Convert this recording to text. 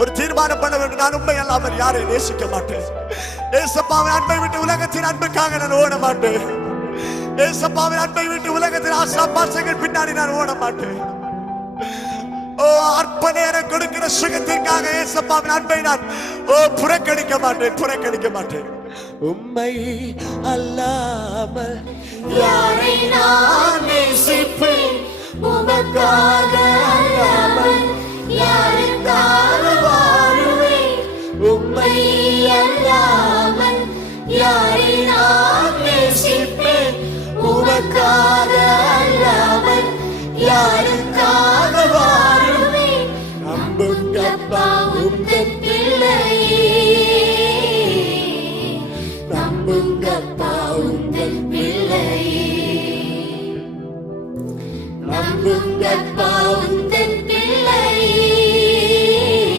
ஒரு தீர்மானம் பண்ண வேண்டும். நான் உண்மை அல்லாமல் யாரை நேசிக்க மாட்டேன். ஏசப்பாவின் அன்பை விட்டு உலகத்தின் அன்புக்காக நான் ஓட மாட்டேன். ஏசப்பாவின் அன்பை விட்டு உலகத்தின் ஆசாபாசங்கள் பின்னாடி நான் ஓட மாட்டேன். ஓ அற்ப நேரம் கொடுக்கிற சுகத்திற்காக ஏசப்பாவின் அன்பை நான் புறக்கணிக்க மாட்டேன். உம்மை அல்லாமல் யாரை நான் நேசிப்பேன்? உமக்காக அல்லாமல் யாருக்காக வாழுவேன்? உம்மை அல்லாமல் யாரை நான் நேசிப்பேன்? உமக்காக அல்லாமல் யாருக்காக வாழுவேன்? நம்புங்கப்பா உந்தன் பிள்ளை